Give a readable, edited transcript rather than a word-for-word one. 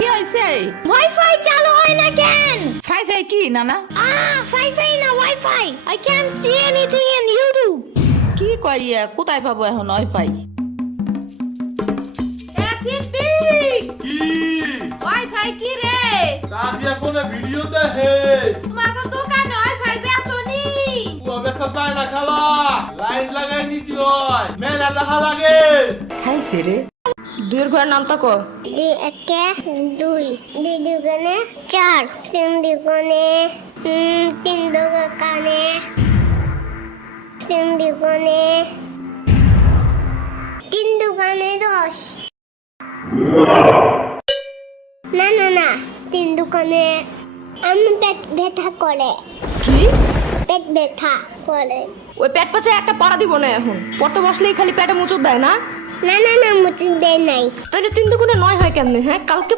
কি হইছে? ওয়াইফাই চালু হয় না কেন? ফাই কি নানা? ওয়াইফাই না wifi. I can't see anything in YouTube. কি কইয়া কোথায় পাবো এখন ওয়াইফাই? সিদ্দিক কি ওয়াইফাই কি রে? দাদিয়া ফোনে ভিডিও দেখে তোমাকে দোকানে ওয়াইফাই বেসনি? ও বেসা যায় না খালা, লাইন লাগাই নিতে হয়, মেলা দেখা লাগে। খাইছে রে। দুইয়ের ঘরের নাম তো কো। দুই একে দুই, দুই দুগুণে চার, তিন দুগুণে তিন দুগুণে তিন দুগুণে তিন দুগুণে 10। না না না, তিন দুগুণে আমি পেট ব্যথা করে। কি? পেট ব্যথা করে। ওই পেট পাচে একটা পাড়া দিব না এখন। পড়তে বসলেই খালি পেটে মুচুর দেয় না? না না না, মুচি দেয় নাই। তাহলে 3 দুগুণে 9 হয় কেমনে? হ্যাঁ, কালকে